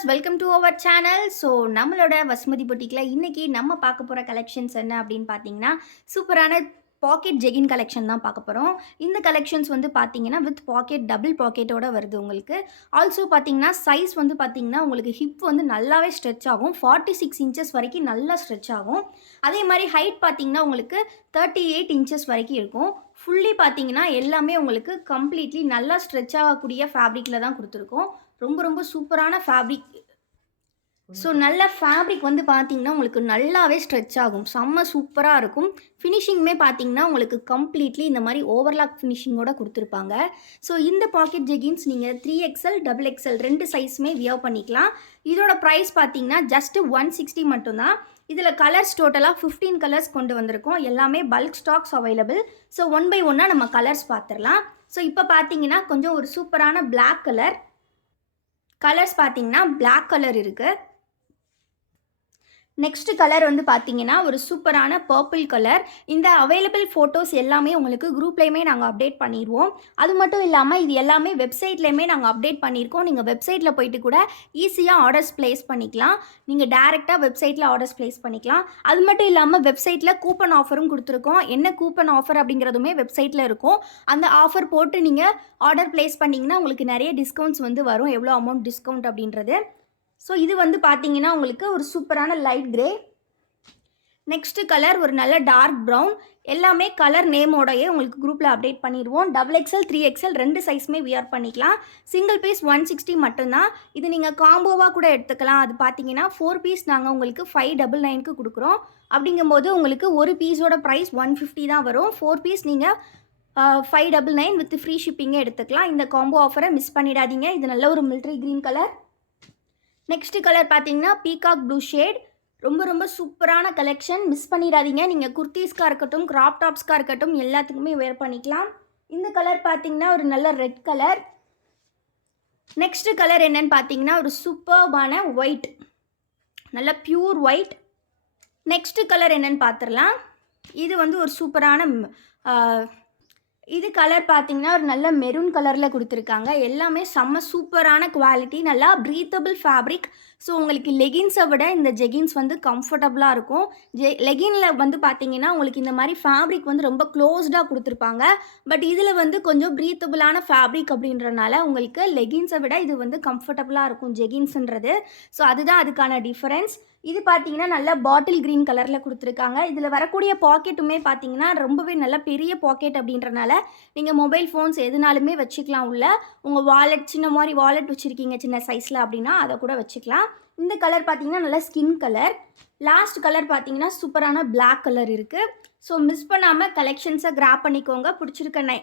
Viewers welcome to our channel. So நம்மளோட வசுமதி பொட்டிக்கில் இன்றைக்கி நம்ம பார்க்க போகிற கலெக்ஷன்ஸ் என்ன அப்படின்னு பார்த்தீங்கன்னா சூப்பரான பாக்கெட் ஜெகின் கலெக்ஷன் தான் பார்க்க போகிறோம். இந்த கலெக்ஷன்ஸ் வந்து பார்த்தீங்கன்னா வித் பாக்கெட் டபுள் பாக்கெட்டோட வருது உங்களுக்கு. ஆல்சோ பார்த்தீங்கன்னா சைஸ் வந்து பார்த்தீங்கன்னா உங்களுக்கு ஹிப் வந்து நல்லாவே ஸ்ட்ரெச் ஆகும். 46 இன்ச்சஸ் வரைக்கும் நல்லா ஸ்ட்ரெச் ஆகும். அதே மாதிரி ஹைட் பார்த்தீங்கன்னா உங்களுக்கு 38 இன்ச்சஸ் வரைக்கும் இருக்கும். ஃபுல்லி பார்த்தீங்கன்னா எல்லாமே உங்களுக்கு கம்ப்ளீட்லி நல்லா ஸ்ட்ரெச் ஆகக்கூடிய ஃபேப்ரிக்கில் தான் கொடுத்துருக்கோம். ரொம்ப ரொம்ப சூப்பரான ஃபேப்ரிக். ஸோ நல்ல ஃபேப்ரிக் வந்து பார்த்தீங்கன்னா உங்களுக்கு நல்லாவே ஸ்ட்ரெச் ஆகும். செம்ம சூப்பராக இருக்கும். ஃபினிஷிங்குமே பார்த்தீங்கன்னா உங்களுக்கு கம்ப்ளீட்லி இந்த மாதிரி ஓவர்லாக் ஃபினிஷிங்கோட கொடுத்துருப்பாங்க. ஸோ இந்த பாக்கெட் ஜெகின்ஸ் நீங்கள் 3XL XXL 2 சைஸுமே வியர் பண்ணிக்கலாம். இதோட ப்ரைஸ் பார்த்தீங்கன்னா ஜஸ்ட்டு 160 மட்டும்தான். இதில் கலர்ஸ் டோட்டலாக 15 கலர்ஸ் கொண்டு வந்திருக்கோம். எல்லாமே bulk stocks available. So one by ஒன்னாக நம்ம கலர்ஸ் பார்த்துடலாம். ஸோ இப்போ பார்த்தீங்கன்னா கொஞ்சம் ஒரு சூப்பரான பிளாக் கலர்ஸ் பார்த்தீங்கன்னா பிளாக் கலர் இருக்குது. நெக்ஸ்ட் கலர் வந்து பார்த்தீங்கன்னா ஒரு சூப்பரான பர்பிள் கலர். இந்த அவைலபிள் ஃபோட்டோஸ் எல்லாமே உங்களுக்கு குரூப்லேயுமே நாங்கள் அப்டேட் பண்ணிடுவோம். அது மட்டும் இல்லாமல் இது எல்லாமே வெப்சைட்லேயுமே நாங்கள் அப்டேட் பண்ணியிருக்கோம். நீங்கள் வெப்சைட்டில் போயிட்டு கூட ஈஸியாக ஆர்டர்ஸ் ப்ளேஸ் பண்ணிக்கலாம். நீங்கள் டேரெக்டாக வெப்சைட்டில் ஆர்டர்ஸ் ப்ளேஸ் பண்ணிக்கலாம். அது மட்டும் இல்லாமல் வெப்சைட்டில் கூப்பன் ஆஃபரும் கொடுத்துருக்கோம். என்ன கூப்பன் ஆஃபர் அப்படிங்கிறதுமே வெப்சைட்டில் இருக்கும். அந்த ஆஃபர் போட்டு நீங்கள் ஆர்டர் ப்ளேஸ் பண்ணிங்கன்னா உங்களுக்கு நிறைய டிஸ்கவுண்ட்ஸ் வந்து வரும். எவ்வளோ அமௌண்ட் டிஸ்கவுண்ட் அப்படின்றது. ஸோ இது வந்து பார்த்தீங்கன்னா உங்களுக்கு ஒரு சூப்பரான லைட் கிரே. நெக்ஸ்ட்டு கலர் ஒரு நல்ல டார்க் ப்ரௌன். எல்லாமே கலர் நேமோடையே உங்களுக்கு குரூப்பில் அப்டேட் பண்ணிடுவோம். XXL 3XL 2 சைஸுமே வியர் பண்ணிக்கலாம். சிங்கிள் பீஸ் 160 மட்டும்தான். இது நீங்கள் காம்போவாக கூட எடுத்துக்கலாம். அது பார்த்தீங்கன்னா 4 பீஸ் நாங்கள் உங்களுக்கு 599க்கு கொடுக்குறோம். அப்படிங்கும்போது உங்களுக்கு ஒரு பீஸோட ப்ரைஸ் 150 தான் வரும். 4 பீஸ் நீங்கள் 599 வித் ஃப்ரீ ஷிப்பிங்கே எடுத்துக்கலாம். இந்த காம்போ ஆஃபரை மிஸ் பண்ணிடாதீங்க. இது நல்ல ஒரு military green colour. Next colour பார்த்தீங்கன்னா பீகாக் ப்ளூ ஷேட். ரொம்ப ரொம்ப சூப்பரான கலெக்ஷன், மிஸ் பண்ணிடாதீங்க. நீங்கள் குர்த்தீஸ்க்காக இருக்கட்டும், கிராப் டாப்ஸ்க்காக இருக்கட்டும், எல்லாத்துக்குமே வேர் பண்ணிக்கலாம். இந்த கலர் பார்த்தீங்கன்னா ஒரு நல்ல ரெட் கலர். நெக்ஸ்ட் கலர் என்னன்னு பார்த்தீங்கன்னா ஒரு சூப்பர்பான ஒயிட், நல்ல பியூர் ஒயிட். நெக்ஸ்ட் கலர் என்னன்னு பார்த்துடலாம். இது வந்து ஒரு சூப்பரான இது கலர் பார்த்தீங்கன்னா ஒரு நல்ல மெரூன் கலரில் கொடுத்துருக்காங்க. எல்லாமே செம்ம சூப்பரான குவாலிட்டி, நல்லா ப்ரீத்தபிள் ஃபேப்ரிக். ஸோ உங்களுக்கு லெகின்ஸை விட இந்த ஜெகின்ஸ் வந்து கம்ஃபர்டபுளாக இருக்கும். லெகினில் வந்து பார்த்தீங்கன்னா உங்களுக்கு இந்த மாதிரி ஃபேப்ரிக் வந்து ரொம்ப க்ளோஸ்டாக கொடுத்துருப்பாங்க. பட் இதில் வந்து கொஞ்சம் ப்ரீத்தபிளான ஃபேப்ரிக் அப்படின்றனால உங்களுக்கு லெகின்ஸை விட இது வந்து கம்ஃபர்டபுளாக இருக்கும் ஜெகின்ஸுன்றது. ஸோ அதுதான் அதுக்கான டிஃபரன்ஸ். இது பார்த்தீங்கன்னா நல்ல பாட்டில் க்ரீன் கலரில் கொடுத்துருக்காங்க. இதில் வரக்கூடிய பாக்கெட்டுமே பார்த்தீங்கன்னா ரொம்பவே நல்ல பெரிய பாக்கெட் அப்படின்றனால நீங்கள் மொபைல் ஃபோன்ஸ் எதுனாலுமே வச்சுக்கலாம். உள்ள உங்கள் வாலெட், சின்ன மாதிரி வாலெட் வச்சுருக்கீங்க சின்ன சைஸில் அப்படின்னா அதை கூட வச்சுக்கலாம். இந்த கலர் பார்த்தீங்கன்னா நல்ல ஸ்கின் கலர். லாஸ்ட் கலர் பார்த்தீங்கன்னா சூப்பரான பிளாக் கலர் இருக்குது. ஸோ மிஸ் பண்ணாமல் கலெக்ஷன்ஸை கிராப் பண்ணிக்கோங்க. பிடிச்சிருக்க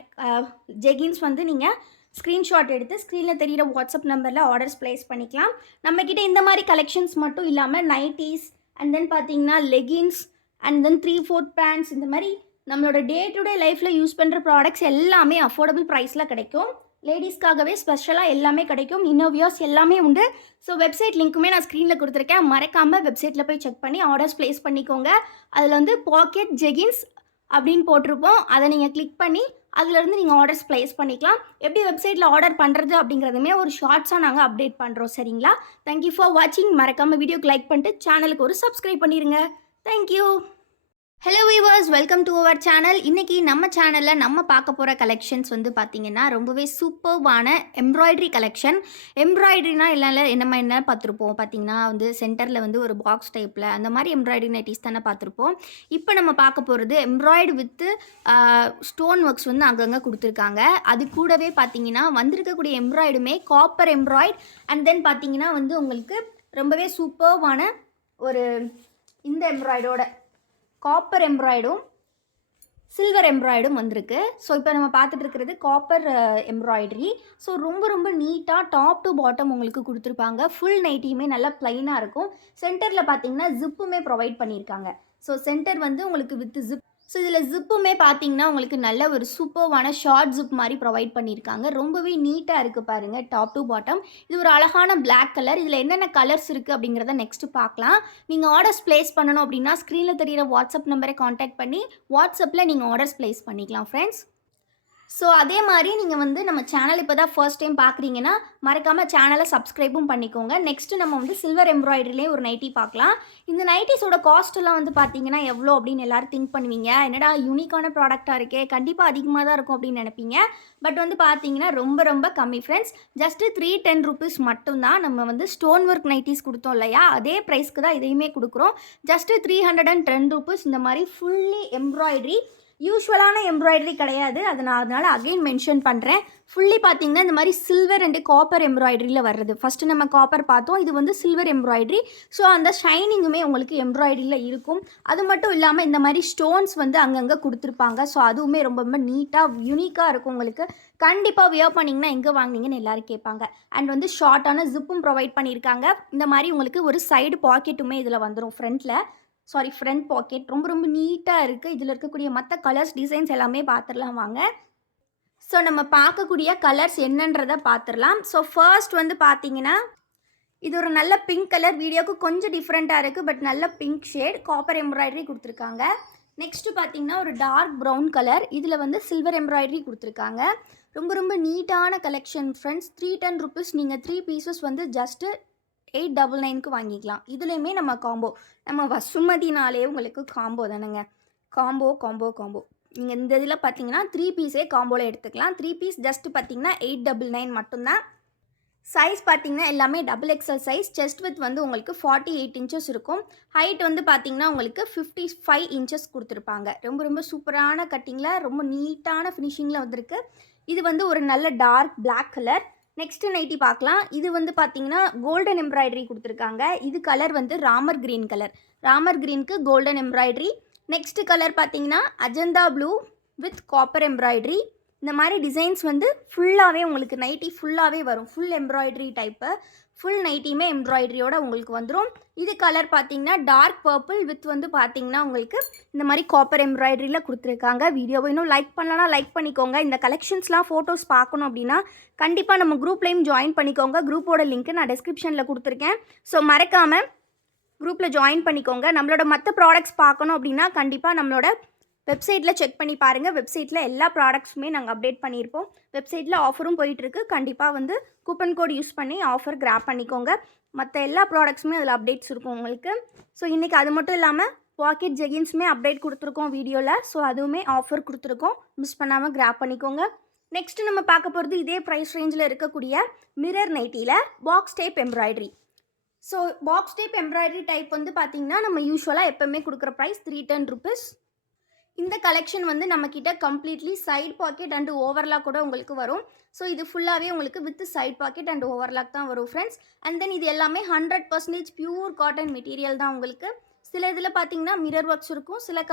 ஜெகின்ஸ் வந்து நீங்கள் ஸ்க்ரீன்ஷாட் எடுத்து ஸ்க்ரீனில் தெரிகிற வாட்ஸ்அப் நம்பரில் ஆர்டர்ஸ் ப்ளேஸ் பண்ணிக்கலாம். நம்மக்கிட்ட இந்த மாதிரி கலெக்ஷன்ஸ் மட்டும் இல்லாமல் நைட்டீஸ் அண்ட் தென் பார்த்தீங்கன்னா லெகின்ஸ் அண்ட் தென் 3/4 பேண்ட்ஸ், இந்த மாதிரி நம்மளோட டே டு டே லைஃப்பில் யூஸ் பண்ணுற ப்ராடக்ட்ஸ் எல்லாமே அஃபோர்டபுள் ப்ரைஸில் கிடைக்கும். லேடிஸ்க்காகவே ஸ்பெஷலாக எல்லாமே கிடைக்கும். இன்னோவியர்ஸ் எல்லாமே உண்டு. ஸோ வெப்சைட் லிங்க்குமே நான் ஸ்க்ரீனில் கொடுத்துருக்கேன். மறக்காமல் வெப்சைட்டில் போய் செக் பண்ணி ஆர்டர்ஸ் ப்ளேஸ் பண்ணிக்கோங்க. அதில் வந்து பாக்கெட் ஜெகின்ஸ் அப்படின்னு போட்டிருப்போம். அதை நீங்கள் கிளிக் பண்ணி அதிலேருந்து நீங்கள் ஆர்டர்ஸ் ப்ளேஸ் பண்ணிக்கலாம். எப்படி வெப்சைட்டில் ஆர்டர் பண்ணுறது அப்படிங்கிறதுமே ஒரு ஷார்ட்ஸாக நாங்கள் அப்டேட் பண்ணுறோம். சரிங்களா? தேங்க்யூ ஃபார் வாட்சிங். மறக்காமல் வீடியோக்கு லைக் பண்ணிட்டு சேனலுக்கு ஒரு சப்ஸ்கிரைப் பண்ணிடுங்க. Thank you. Hello viewers, welcome to our channel. இன்றைக்கி நம்ம சேனலில் நம்ம பார்க்க போகிற கலெக்ஷன்ஸ் வந்து பார்த்திங்கன்னா ரொம்பவே சூப்பர்வான எம்ப்ராய்டரி கலெக்ஷன். எம்ப்ராய்டரினா என்ன பார்த்துருப்போம். பார்த்திங்கன்னா வந்து சென்டரில் வந்து ஒரு பாக்ஸ் டைப்பில் அந்த மாதிரி எம்ப்ராய்டரி நைட்டிஸ் தானே பார்த்துருப்போம். இப்போ நம்ம பார்க்க போகிறது எம்ப்ராய்டு வித்து ஸ்டோன் ஒர்க்ஸ் வந்து அங்கங்கே கொடுத்துருக்காங்க. அது கூடவே பார்த்திங்கன்னா வந்திருக்கக்கூடிய எம்ப்ராய்டுமே காப்பர் எம்ப்ராய்டு அண்ட் தென் பார்த்திங்கன்னா வந்து உங்களுக்கு ரொம்பவே சூப்பர்வான ஒரு இந்த எம்ப்ராய்டோட காப்பர் எம்ப்ராய்டும் சில்வர் எம்ப்ராய்டும் வந்திருக்கு. ஸோ இப்போ நம்ம பார்த்துட்டு இருக்கிறது காப்பர் எம்ப்ராய்டரி. ஸோ ரொம்ப ரொம்ப நீட்டாக டாப் டு பாட்டம் உங்களுக்கு கொடுத்துருப்பாங்க. ஃபுல் நைட்டியுமே நல்லா ப்ளைனாக இருக்கும். சென்டரில் பார்த்தீங்கன்னா ஜிப்புமே ப்ரொவைட் பண்ணியிருக்காங்க. ஸோ சென்டர் வந்து உங்களுக்கு வித் ஜிப். ஸோ இதில் ஜிப்புமே பார்த்தீங்கன்னா உங்களுக்கு நல்ல ஒரு சூப்பர்வான ஷார்ட் ஜிப் மாதிரி ப்ரொவைட் பண்ணியிருக்காங்க. ரொம்பவே நீட்டாக இருக்குது பாருங்கள் டாப் டு பாட்டம். இது ஒரு அழகான பிளாக் கலர். இதில் என்னென்ன கலர்ஸ் இருக்குது அப்படிங்கிறத நெக்ஸ்ட்டு பார்க்கலாம். நீங்கள் ஆர்டர்ஸ் ப்ளேஸ் பண்ணணும் அப்படின்னா ஸ்க்ரீனில் தெரிகிற வாட்ஸ்அப் நம்பரை காண்டாக்ட் பண்ணி வாட்ஸ்அப்பில் நீங்கள் ஆர்டர்ஸ் ப்ளேஸ் பண்ணிக்கலாம் ஃப்ரெண்ட்ஸ். ஸோ அதே மாதிரி நீங்கள் வந்து நம்ம சேனல் இப்போ தான் ஃபர்ஸ்ட் டைம் பார்க்குறீங்கன்னா மறக்காமல் சேனலை சப்ஸ்கிரைபும் பண்ணிக்கோங்க. நெக்ஸ்ட்டு நம்ம வந்து சில்வர் எம்ப்ராய்டரிலேயே ஒரு நைட்டி பார்க்கலாம். இந்த நைட்டிஸோட காஸ்ட்டெல்லாம் வந்து பார்த்தீங்கன்னா எவ்வளோ அப்படின்னு எல்லோரும் திங்க் பண்ணுவீங்க. என்னடா யூனிக்கான ப்ராடக்டாக இருக்கே, கண்டிப்பாக அதிகமாக தான் இருக்கும் அப்படின்னு நினைப்பீங்க. பட் வந்து பார்த்தீங்கன்னா ரொம்ப ரொம்ப கம்மி ஃப்ரெண்ட்ஸ். ஜஸ்ட்டு 310 ருபீஸ் மட்டும்தான். நம்ம வந்து ஸ்டோன் ஒர்க் நைட்டிஸ் கொடுத்தோம் இல்லையா, அதே ப்ரைஸ்க்கு தான் இதையுமே கொடுக்குறோம். Just 310 rupees. இந்த மாதிரி ஃபுல்லி எம்ப்ராய்டரி, யூஷுவலான எம்ப்ராய்டரி கிடையாது. அதை நான் அதனால் அகெயின் மென்ஷன் பண்ணுறேன். ஃபுல்லி பார்த்தீங்கன்னா இந்த மாதிரி சில்வர் அண்டு காப்பர் எம்ப்ராய்டரியில் வர்றது. ஃபஸ்ட்டு நம்ம காப்பர் பார்த்தோம், இது வந்து சில்வர் எம்ப்ராய்டரி. ஸோ அந்த ஷைனிங்குமே உங்களுக்கு எம்ப்ராய்டரியில் இருக்கும். அது மட்டும் இல்லாமல் இந்த மாதிரி ஸ்டோன்ஸ் வந்து அங்கங்கே கொடுத்துருப்பாங்க. ஸோ அதுவுமே ரொம்ப ரொம்ப நீட்டாக யூனிக்காக இருக்கும். உங்களுக்கு கண்டிப்பாக வியர் பண்ணிங்கன்னா எங்கே வாங்கினீங்கன்னு எல்லோரும் கேட்பாங்க. அண்ட் வந்து ஷார்ட்டான ஜிப்பும் ப்ரொவைட் பண்ணியிருக்காங்க. இந்த மாதிரி உங்களுக்கு ஒரு சைடு பாக்கெட்டுமே இதில் வந்துடும். ஃப்ரண்ட் பாக்கெட் ரொம்ப ரொம்ப நீட்டாக இருக்குது. இதில் இருக்கக்கூடிய மற்ற கலர்ஸ் டிசைன்ஸ் எல்லாமே பார்த்துடலாம் வாங்க. ஸோ நம்ம பார்க்கக்கூடிய கலர்ஸ் என்னன்றதை பார்த்துடலாம். ஸோ ஃபர்ஸ்ட் வந்து பார்த்தீங்கன்னா இது ஒரு நல்ல பிங்க் கலர். வீடியோக்கு கொஞ்சம் டிஃப்ரெண்ட்டாக இருக்குது, பட் நல்ல பிங்க் ஷேட், காப்பர் எம்ப்ராய்டரி கொடுத்துருக்காங்க. நெக்ஸ்ட்டு பார்த்தீங்கன்னா ஒரு டார்க் ப்ரௌன் கலர். இதில் வந்து சில்வர் எம்ப்ராய்டரி கொடுத்துருக்காங்க. ரொம்ப ரொம்ப நீட்டான கலெக்ஷன் ஃப்ரெண்ட்ஸ். 310 ருபீஸ். நீங்கள் 3 பீசஸ் வந்து ஜஸ்ட்டு 899க்கு வாங்கிக்கலாம். இதுலேயுமே நம்ம காம்போ, நம்ம வசுமதினாலே உங்களுக்கு காம்போ தானேங்க. காம்போ நீங்கள் இந்த இதில் பார்த்தீங்கன்னா 3 பீஸே காம்போவில் எடுத்துக்கலாம். 3 பீஸ் ஜஸ்ட்டு பார்த்தீங்கன்னா 899 மட்டும்தான். சைஸ் பார்த்தீங்கன்னா எல்லாமே XXL சைஸ். செஸ்ட் வித் வந்து உங்களுக்கு 48 இன்ச்சஸ் இருக்கும். ஹைட் வந்து பார்த்தீங்கன்னா உங்களுக்கு 55 இன்ச்சஸ் கொடுத்துருப்பாங்க. ரொம்ப ரொம்ப சூப்பரான கட்டிங்கில், ரொம்ப நீட்டான ஃபினிஷிங்கில் வந்திருக்கு. இது வந்து ஒரு நல்ல dark black colour. Next nighty பார்க்கலாம். இது வந்து பார்த்தீங்கன்னா கோல்டன் எம்ப்ராய்டரி கொடுத்துருக்காங்க. இது கலர் வந்து ராமர் க்ரீன் கலர். ராமர் க்ரீனுக்கு கோல்டன் எம்ப்ராய்டரி. நெக்ஸ்ட்டு கலர் பார்த்தீங்கன்னா Ajanta blue with copper embroidery. இந்த மாதிரி டிசைன்ஸ் வந்து ஃபுல்லாகவே உங்களுக்கு நைட்டி ஃபுல்லாகவே வரும். Full embroidery type. ஃபுல் நைட்டியுமே எம்ப்ராய்டரியோட உங்களுக்கு வந்துடும். இது கலர் பார்த்தீங்கன்னா டார்க் பர்பிள் வித் வந்து பார்த்தீங்கன்னா உங்களுக்கு இந்த மாதிரி காப்பர் எம்ப்ராய்டரியில் கொடுத்துருக்காங்க. வீடியோவை இன்னும் லைக் பண்ணலன்னா லைக் பண்ணிக்கோங்க. இந்த கலெக்ஷன்ஸ்லாம் ஃபோட்டோஸ் பார்க்கணும் அப்படின்னா கண்டிப்பாக நம்ம குரூப்லேயும் ஜாயின் பண்ணிக்கோங்க. குரூப்போட லிங்க்கு நான் டிஸ்கிரிப்ஷனில் கொடுத்துருக்கேன். ஸோ மறக்காமல் குரூப்பில் ஜாயின் பண்ணிக்கோங்க. நம்மளோட மற்ற ப்ராடக்ட்ஸ் பார்க்கணும் அப்படின்னா கண்டிப்பாக நம்மளோட வெப்சைட்டில் செக் பண்ணி பாருங்கள். வெப்சைட்டில் எல்லா ப்ராடக்ட்ஸுமே நாங்கள் அப்டேட் பண்ணியிருப்போம். வெப்சைட்டில் ஆஃபரும் போயிட்டுருக்கு. கண்டிப்பாக வந்து கூப்பன் கோட் யூஸ் பண்ணி ஆஃபர் கிராப் பண்ணிக்கோங்க. மற்ற எல்லா ப்ராடக்ட்ஸுமே அதில் அப்டேட்ஸ் இருக்கும் உங்களுக்கு. ஸோ இன்றைக்கி அது மட்டும் இல்லாமல் பாக்கெட் ஜெகின்ஸுமே அப்டேட் கொடுத்துருக்கோம் வீடியோவில். ஸோ அதுவுமே ஆஃபர் கொடுத்துருக்கோம். மிஸ் பண்ணாமல் கிராப் பண்ணிக்கோங்க. நெக்ஸ்ட்டு நம்ம பார்க்க போகிறது இதே ப்ரைஸ் ரேஞ்சில் இருக்கக்கூடிய மிரர் நைட்டியில் box type embroidery. So box type embroidery type வந்து பார்த்திங்கன்னா நம்ம யூஸ்வலாக எப்போவுமே கொடுக்குற ப்ரைஸ் 310 ருபீஸ். இந்த கலெக்ஷன் வந்து நம்மக்கிட்ட completely side pocket and overlock கூட உங்களுக்கு வரும். ஸோ இது ஃபுல்லாகவே உங்களுக்கு with side pocket and overlock தான் வரும் ஃப்ரெண்ட்ஸ். அண்ட் தென் இது எல்லாமே 100% பியூர் காட்டன் மெட்டீரியல் தான் உங்களுக்கு. சில இதில் பார்த்தீங்கன்னா மிரர் ஒர்க்ஸ் இருக்கும். சில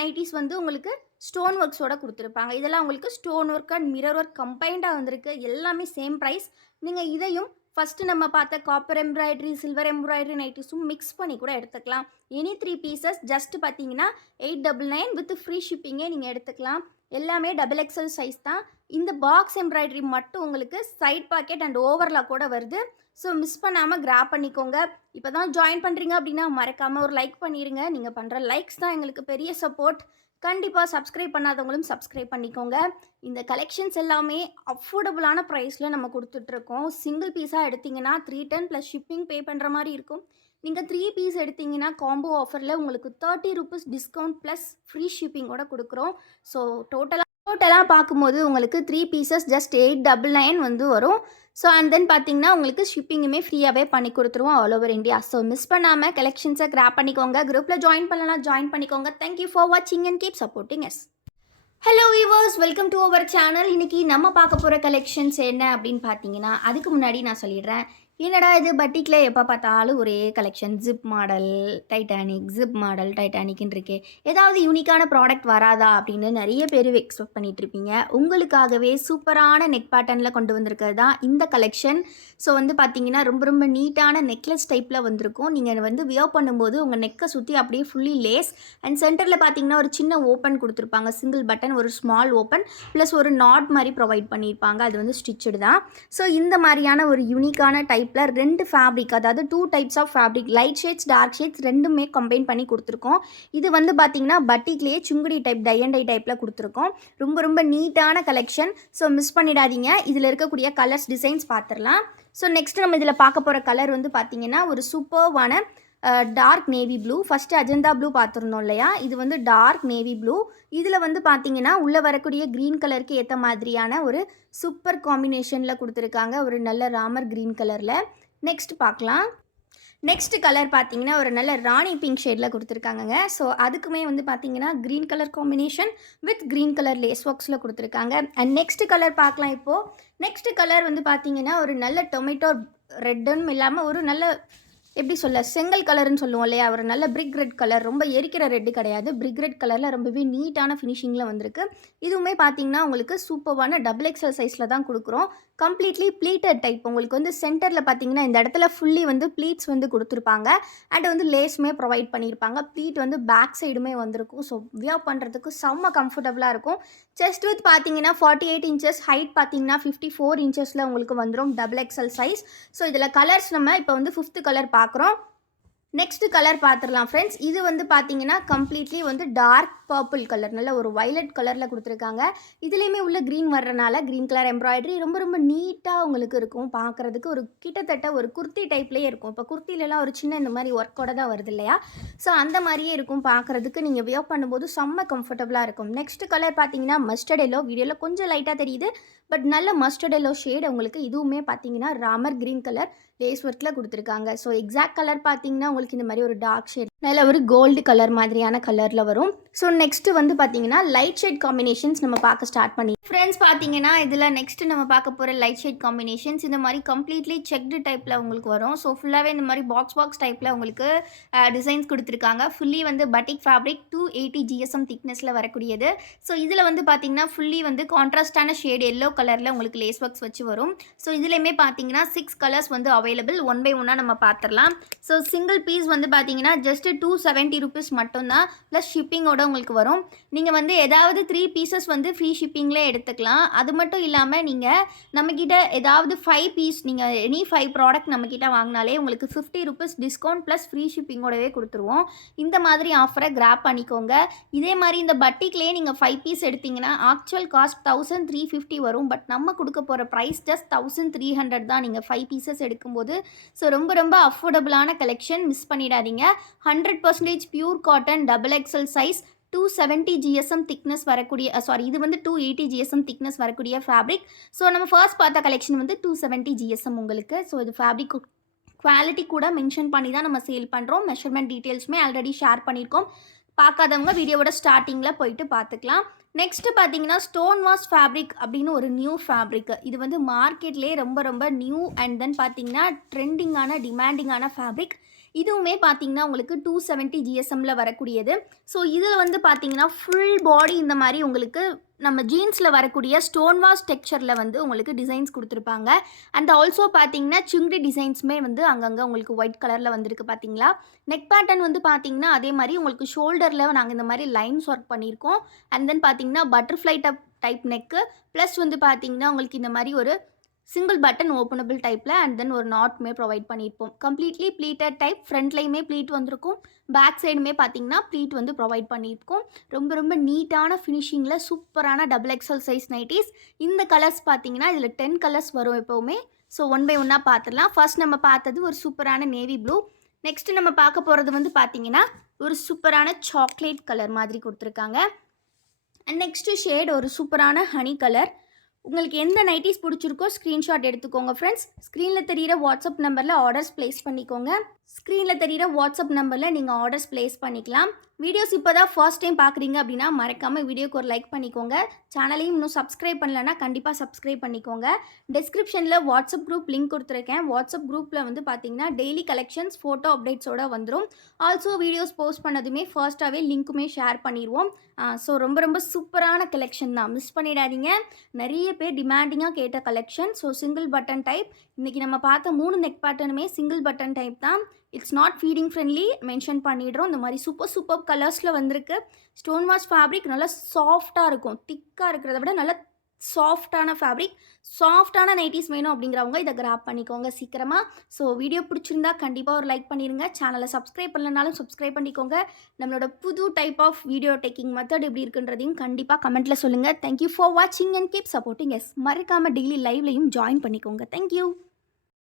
நைட்டிஸ் வந்து உங்களுக்கு ஸ்டோன் ஒர்க்ஸோடு கொடுத்துருப்பாங்க. இதெல்லாம் உங்களுக்கு stone work and mirror work கம்பைண்டாக வந்திருக்கு. எல்லாமே சேம் ப்ரைஸ். நீங்கள் இதையும் ஃபஸ்ட்டு நம்ம பார்த்த காப்பர் எம்ப்ராய்டரி, சில்வர் எம்ப்ராய்டரி நைட்டிஸும் மிக்ஸ் பண்ணி கூட எடுத்துக்கலாம். எனி 3 பீசஸ் ஜஸ்ட் பார்த்தீங்கன்னா 899 வித் ஃப்ரீ ஷிப்பிங்கே நீங்கள் எடுத்துக்கலாம். எல்லாமே XXL சைஸ் தான். இந்த பாக்ஸ் எம்ப்ராய்டரி மட்டும் உங்களுக்கு சைட் பாக்கெட் அண்ட் ஓவர்லாக் கூட வருது. ஸோ மிஸ் பண்ணாமல் கிராப் பண்ணிக்கோங்க. இப்போ தான் ஜாயின் பண்ணுறீங்க அப்படின்னா மறக்காமல் ஒரு லைக் பண்ணிடுங்க. நீங்கள் பண்ணுற லைக்ஸ் தான் எங்களுக்கு பெரிய சப்போர்ட். கண்டிப்பாக சப்ஸ்கிரைப் பண்ணாதவங்களும் சப்ஸ்கிரைப் பண்ணிக்கோங்க. இந்த கலெக்ஷன்ஸ் எல்லாமே அஃபோர்டபுளான ப்ரைஸில் நம்ம கொடுத்துட்ருக்கோம். சிங்கிள் பீஸாக எடுத்திங்கன்னா 310 ப்ளஸ் ஷிப்பிங் பே பண்ணுற மாதிரி இருக்கும். நீங்கள் 3 பீஸ் எடுத்திங்கன்னா காம்போ ஆஃபரில் உங்களுக்கு 30 ருபீஸ் டிஸ்கவுண்ட் ப்ளஸ் ஃப்ரீ ஷிப்பிங்கோட கொடுக்குறோம். ஸோ டோட்டலாக பார்க்கும்போது உங்களுக்கு 3 பீசஸ் ஜஸ்ட் 899 வந்து வரும். ஸோ அண்ட் தென் பார்த்தீங்கன்னா உங்களுக்கு ஷிப்பிங்குமே ஃப்ரீயாகவே பண்ணி கொடுத்துருவோம் all over India. So miss பண்ணாமல் கலெக்ஷன்ஸை கிராப் பண்ணிக்கோங்க. குரூப்பில் ஜாயின் பண்ணலாம், ஜாயின் பண்ணிக்கோங்க. தேங்க்யூ ஃபார் வாட்சிங் and keep supporting us. Hello viewers, welcome to our channel. இன்றைக்கி நம்ம பார்க்க போகிற கலெக்ஷன்ஸ் என்ன அப்படின்னு பார்த்தீங்கன்னா அதுக்கு முன்னாடி நான் சொல்லிடுறேன். என்னடா இது பட்டிக்கில் எப்போ பார்த்தாலும் ஒரே கலெக்ஷன், ஜிப் மாடல் டைட்டானிக்னு இருக்கே, ஏதாவது யூனிக்கான ப்ராடக்ட் வராதா அப்படின்னு நிறைய பேர் எக்ஸ்பெக்ட் பண்ணிகிட்ருப்பீங்க. உங்களுக்காகவே சூப்பரான நெக் பேட்டர்னில் கொண்டு வந்திருக்கிறது தான் இந்த கலெக்ஷன். ஸோ வந்து பார்த்தீங்கன்னா ரொம்ப ரொம்ப நீட்டான நெக்லஸ் டைப்பில் வந்திருக்கும். நீங்கள் வந்து வியர் பண்ணும்போது உங்கள் நெக்கை சுற்றி அப்படியே ஃபுல்லி லேஸ் அண்ட் சென்டரில் பார்த்தீங்கன்னா ஒரு சின்ன ஓப்பன் கொடுத்துருப்பாங்க. சிங்கிள் பட்டன், ஒரு ஸ்மால் ஓப்பன் ப்ளஸ் ஒரு நாட் மாதிரி ப்ரொவைட் பண்ணியிருப்பாங்க. அது வந்து ஸ்டிச்சடு தான். ஸோ இந்த மாதிரியான ஒரு யூனிக்கான டைப் டைப்பில் 2 ஃபேப்ரிக், அதாவது 2 types of fabric, light shades dark shades ரெண்டுமே கம்பைன் பண்ணி கொடுத்துருக்கோம். இது வந்து பார்த்திங்கன்னா பட்டிக்லேயே Sungudi type tie and dye டைப்பில் கொடுத்துருக்கோம். ரொம்ப ரொம்ப நீட்டான கலெக்ஷன். ஸோ மிஸ் பண்ணிடாதீங்க. இதில் இருக்கக்கூடிய கலர்ஸ் டிசைன்ஸ் பார்த்துடலாம். ஸோ நெக்ஸ்ட் நம்ம இதில் பார்க்க போகிற கலர் வந்து பார்த்திங்கன்னா ஒரு சூப்பர்வான dark navy blue. First Ajanta blue பார்த்துருந்தோம் இல்லையா, இது வந்து டார்க் நேவி ப்ளூ. இதில் வந்து பார்த்தீங்கன்னா உள்ளே வரக்கூடிய க்ரீன் கலருக்கு ஏற்ற மாதிரியான ஒரு சூப்பர் காம்பினேஷனில் கொடுத்துருக்காங்க, ஒரு நல்ல ராமர் க்ரீன் கலரில். நெக்ஸ்ட் பார்க்கலாம். நெக்ஸ்ட் கலர் பார்த்தீங்கன்னா ஒரு நல்ல ராணி பிங்க் ஷேடில் கொடுத்துருக்காங்கங்க. ஸோ அதுக்குமே வந்து பார்த்தீங்கன்னா green colour combination with green colour lace ஒர்க்ஸில் கொடுத்துருக்காங்க. அண்ட் நெக்ஸ்ட் கலர் பார்க்கலாம் இப்போது. நெக்ஸ்ட் கலர் வந்து பார்த்தீங்கன்னா ஒரு நல்ல டொமேட்டோ ரெட்டுன்னு இல்லாமல் ஒரு நல்ல எப்படி சொல்ல செங்கல் கலர்னு சொல்லுவோம் இல்லையா, ஒரு நல்ல பிரிக் ரெட் கலர். ரொம்ப எரிக்கிற ரெட்டு கிடையாது, பிரிக் ரெட் கலரில் ரொம்பவே நீட்டான ஃபினிஷிங்கில் வந்திருக்கு. இதுவுமே பார்த்தீங்கன்னா உங்களுக்கு சூப்பரான டபுள் எக்ஸல் சைஸில் தான் கொடுக்குறோம். Completely pleated type. உங்களுக்கு வந்து சென்டரில் பார்த்தீங்கன்னா இந்த இடத்துல ஃபுல்லி வந்து ப்ளீட்ஸ் வந்து கொடுத்துருப்பாங்க. அண்ட் வந்து லேஸுமே ப்ரொவைட் பண்ணியிருப்பாங்க. ப்ளீட் வந்து பேக் சைடுமே வந்திருக்கும். ஸோ வியர் பண்ணுறதுக்கு செம்ம கம்ஃபர்டபுளாக இருக்கும். செஸ்ட் வித் பார்த்தீங்கன்னா 48 இன்ச்சஸ், ஹைட் பார்த்தீங்கன்னா 54 இன்ச்சஸில் உங்களுக்கு வந்துடும் டபுள் எக்ஸல் சைஸ். ஸோ இதில் கலர்ஸ் நம்ம இப்போ வந்து 5th கலர் பார்க்குறோம். நெக்ஸ்ட் கலர் பார்த்துடலாம் ஃப்ரெண்ட்ஸ். இது வந்து பார்த்தீங்கன்னா கம்ப்ளீட்லி வந்து டார்க் பர்பிள் கலர், நல்ல ஒரு வைலட் கலரில் கொடுத்துருக்காங்க. இதுலேயுமே உள்ள க்ரீன் வர்றனால க்ரீன் கலர் எம்ப்ராய்டரி ரொம்ப ரொம்ப நீட்டாக உங்களுக்கு இருக்கும். பார்க்குறதுக்கு ஒரு கிட்டத்தட்ட ஒரு குர்த்தி டைப்லேயே இருக்கும். இப்போ குர்த்திலலாம் ஒரு சின்ன இந்த மாதிரி ஒர்க்கோட தான் வருது இல்லையா, ஸோ அந்த மாதிரியே இருக்கும் பார்க்குறதுக்கு. நீங்கள் வியர் பண்ணும்போது செம்ம கம்ஃபர்டபுளாக இருக்கும். நெக்ஸ்ட் கலர் பார்த்தீங்கன்னா மஸ்டர்ட் எல்லோ. வீடியோவில் கொஞ்சம் லைட்டாக தெரியுது, பட் நல்ல மஸ்டர்ட் எல்லோ ஷேட். உங்களுக்கு இதுவுமே பார்த்தீங்கன்னா ராமர் க்ரீன் கலர் லேஸ் ஒர்க்கில் கொடுத்துருக்காங்க. ஸோ எக்ஸாக்ட் கலர் பார்த்தீங்கன்னா உங்களுக்கு இந்த மாதிரி ஒரு டார்க் ஷேட், நல்ல ஒரு கோல்டு கலர் மாதிரியான கலரில் வரும். ஸோ நெக்ஸ்ட்டு வந்து பார்த்தீங்கன்னா லைட் ஷேட் காம்பினேஷன்ஸ் நம்ம பார்க்க ஸ்டார்ட் பண்ணி ஃப்ரெண்ட்ஸ். பார்த்தீங்கன்னா இதில் நெக்ஸ்ட்டு நம்ம பார்க்க போகிற லைட் ஷேட் காம்பினேஷன்ஸ் இந்த மாதிரி கம்ப்ளீட்லி செக்டு டைப்பில் உங்களுக்கு வரும். ஸோ ஃபுல்லாகவே இந்த மாதிரி பாக்ஸ் டைப்பில் உங்களுக்கு டிசைன்ஸ் கொடுத்துருக்காங்க. ஃபுல்லி வந்து பட்டிக் ஃபேப்ரிக் 280 GSM திக்னஸில் வரக்கூடியது. ஸோ இதில் வந்து பார்த்தீங்கன்னா ஃபுல்லி வந்து கான்ட்ராஸ்டான ஷேட் எல்லோ கலரில் உங்களுக்கு லேஸ் ஒர்க்ஸ் வச்சு வரும். ஸோ இதுலேயுமே பார்த்தீங்கன்னா 6 கலர்ஸ் வந்து அவைலபிள். ஒன் பை ஒன்னாக நம்ம பார்த்துடலாம். ஸோ சிங்கிள் பீஸ் வந்து பார்த்தீங்கன்னா ஜஸ்ட் 270 rupees மட்டும்தான், ப்ளஸ் ஷிப்பிங்கோட உங்களுக்கு வரும். நீங்கள் வந்து ஏதாவது 3 பீசஸ் வந்து ஃப்ரீ ஷிப்பிங்லேயே எடுத்துக்கலாம். அது மட்டும் இல்லாமல் நீங்கள் நம்மக்கிட்ட ஏதாவது 5 பீஸ், நீங்கள் எனி 5 ப்ராடக்ட் நம்மக்கிட்ட வாங்கினாலே உங்களுக்கு 50 rupees டிஸ்கவுண்ட் ப்ளஸ் ஃப்ரீ ஷிப்பிங்கோடவே கொடுத்துருவோம். இந்த மாதிரி ஆஃபரை கிராப் பண்ணிக்கோங்க. இதே மாதிரி இந்த பட்டிக்லேயே நீங்கள் 5 பீஸ் எடுத்திங்கன்னா ஆக்சுவல் காஸ்ட் 1350 வரும். பட் நம்ம கொடுக்க போகிற ப்ரைஸ் ஜஸ்ட் 1300 தான் நீங்கள் 5 பீசஸ் எடுக்கும்போது. ஸோ ரொம்ப ரொம்ப அஃபோர்டபுளான கலெக்ஷன், மிஸ் பண்ணிடாதீங்க. 100% pure cotton double XL size 270 GSM thickness வரக்கூடிய இது வந்து 280 GSM திக்னஸ் வரக்கூடிய ஃபேப்ரிக். ஸோ நம்ம ஃபர்ஸ்ட் பார்த்த கலெக்ஷன் வந்து 270 GSM உங்களுக்கு. ஸோ இது ஃபேப்ரிக் குவாலிட்டி கூட மென்ஷன் பண்ணி தான் நம்ம சேல் பண்ணுறோம். மெஷர்மெண்ட் டீட்டெயில்ஸுமே ஆல்ரெடி ஷேர் பண்ணியிருக்கோம். பார்க்காதவங்க வீடியோவோட ஸ்டார்டிங்கில் போயிட்டு பார்த்துக்கலாம். நெக்ஸ்ட்டு பார்த்தீங்கன்னா ஸ்டோன் வாஷ் ஃபேப்ரிக் அப்படின்னு ஒரு நியூ ஃபேப்ரிக். இது வந்து மார்க்கெட்லேயே ரொம்ப ரொம்ப நியூ அண்ட் தென் பார்த்தீங்கன்னா ட்ரெண்டிங்கான டிமாண்டிங்கான ஃபேப்ரிக். இதுவுமே பார்த்தீங்கன்னா உங்களுக்கு 270 GSMல வரக்கூடியது. ஸோ இதில் வந்து பார்த்தீங்கன்னா ஃபுல் பாடி இந்த மாதிரி உங்களுக்கு நம்ம ஜீன்ஸில் வரக்கூடிய ஸ்டோன் வாஷ் டெக்ஸ்சரில் வந்து உங்களுக்கு டிசைன்ஸ் கொடுத்துருப்பாங்க. அண்ட் ஆல்சோ பார்த்தீங்கன்னா சுங்குடி டிசைன்ஸுமே வந்து அங்கங்கே உங்களுக்கு ஒயிட் கலரில் வந்திருக்கு பார்த்தீங்களா. நெக் பேட்டர்ன் வந்து பார்த்தீங்கன்னா அதே மாதிரி உங்களுக்கு ஷோல்டரில் நாங்கள் இந்த மாதிரி லைன்ஸ் ஒர்க் பண்ணியிருக்கோம். அண்ட் தென் பார்த்தீங்கன்னா பட்டர்ஃப்ளை டைப் நெக்கு ப்ளஸ் வந்து பார்த்தீங்கன்னா உங்களுக்கு இந்த மாதிரி ஒரு சிங்கிள் பட்டன் ஓப்பனபிள் டைப்பில் அண்ட் தென் ஒரு நாட்மே ப்ரொவைட் பண்ணியிருப்போம். Completely pleated type. ஃப்ரண்ட்லையுமே ப்ளீட் வந்திருக்கும், பேக் சைடுமே பார்த்தீங்கன்னா ப்ளீட் வந்து ப்ரொவைட் பண்ணியிருக்கோம். ரொம்ப ரொம்ப நீட்டான ஃபினிஷிங்கில் சூப்பரான டபுள் எக்ஸல் சைஸ் நைட்டிஸ். இந்த கலர்ஸ் பார்த்தீங்கன்னா இதில் 10 கலர்ஸ் வரும் எப்போவுமே. ஸோ ஒன் பை ஒன்னாக பார்த்துடலாம். ஃபர்ஸ்ட் நம்ம பார்த்தது ஒரு சூப்பரான நேவி ப்ளூ. நெக்ஸ்ட்டு நம்ம பார்க்க போகிறது வந்து பார்த்தீங்கன்னா ஒரு சூப்பரான சாக்லேட் கலர் மாதிரி கொடுத்துருக்காங்க. அண்ட் நெக்ஸ்ட்டு ஷேட் ஒரு சூப்பரான ஹனி கலர். உங்களுக்கு எந்த நைட்டிஸ் பிடிச்சிருக்கோ ஸ்க்ரீன்ஷாட் எடுத்துக்கோங்க ஃப்ரெண்ட்ஸ். ஸ்க்ரீனில் தெரிகிற வாட்ஸ்அப் நம்பரில் ஆர்டர்ஸ் ப்ளேஸ் பண்ணிக்கோங்க. ஸ்க்ரீனில் தெரிகிற வாட்ஸ்அப் நம்பரில் நீங்கள் ஆர்டர்ஸ் ப்ளேஸ் பண்ணிக்கலாம். வீடியோஸ் இப்போ தான் ஃபர்ஸ்ட் டைம் பார்க்குறீங்க அப்படின்னா மறக்காமல் வீடியோக்கு ஒரு லைக் பண்ணிக்கோங்க. சேனலையும் இன்னும் சப்ஸ்கிரைப் பண்ணலன்னா கண்டிப்பாக சப்ஸ்கிரைப் பண்ணிக்கோங்க. டிஸ்கிரிப்ஷனில் வாட்ஸ்அப் குரூப் லிங்க் கொடுத்துருக்கேன். வாட்ஸ்அப் குரூப்பில் வந்து பார்த்தீங்கன்னா டெய்லி கலெக்ஷன்ஸ் ஃபோட்டோ அப்டேட்ஸோடு வந்துடும். ஆல்சோ வீடியோஸ் போஸ்ட் பண்ணதுமே ஃபர்ஸ்ட்டாகவே லிங்க்குமே ஷேர் பண்ணிடுவோம். ஸோ ரொம்ப ரொம்ப சூப்பரான கலெக்ஷன் தான், மிஸ் பண்ணிடாதீங்க. நிறைய பேர் டிமாண்டிங்காக கேட்ட collection. So single button type. இன்றைக்கி நம்ம பார்த்த 3 நெக் பேட்டர்னுமே சிங்கிள் பட்டன் டைப் தான். It's not feeding friendly mention பண்ணிடுறோம். இந்த மாதிரி சூப்பர் கலர்ஸில் வந்திருக்கு. ஸ்டோன் வாஷ் ஃபேப்ரிக் நல்லா சாஃப்டாக இருக்கும். திக்காக இருக்கிறத விட நல்லா சாஃப்ட்டான ஃபேப்ரிக், சாஃப்ட்டான நைட்டீஸ் வேணும் அப்படிங்கிறவங்க இத கிராப் பண்ணிக்கோங்க சீக்கிரமா. ஸோ வீடியோ பிடிச்சிருந்தா கண்டிப்பா ஒரு லைக் பண்ணிருங்க. சேனல சப்ஸ்கிரைப் பண்ணலனாலும் சப்ஸ்கிரைப் பண்ணிக்கோங்க. நம்மளோட புது type of video taking method எப்படி இருக்குன்றதையும் கண்டிப்பா கமெண்ட்ல சொல்லுங்க. தேங்க் யூ ஃபார் வாட்சிங் அண்ட் கீப் சப்போர்ட்டிங் எஸ். மறக்காம டெய்லி லைவ்லயும் ஜாயின் பண்ணிக்கோங்க. Thank you.